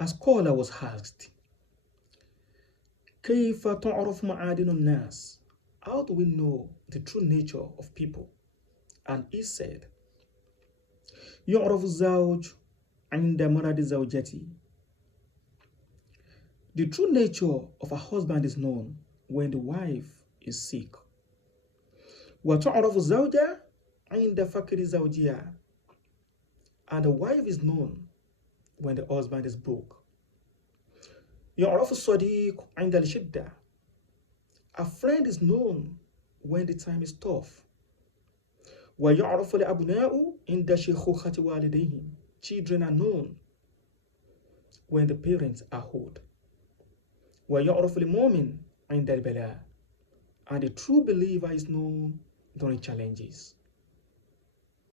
A scholar was asked, كيف تعرف معادن الناس? How do we know the true nature of people? And he said, يعرف الزوج عند مرض زوجته. The true nature of a husband is known when the wife is sick. وتعرف الزوجة عند فقر زوجها. And the wife is known when the husband is broke. يعرف الصديق عند الشدة. A friend is known when the time is tough. ويعرف الأبناء عند شيخوخة والديهم. Children are known when the parents are old. ويعرف المؤمن عند البلاء. And the true believer is known during challenges.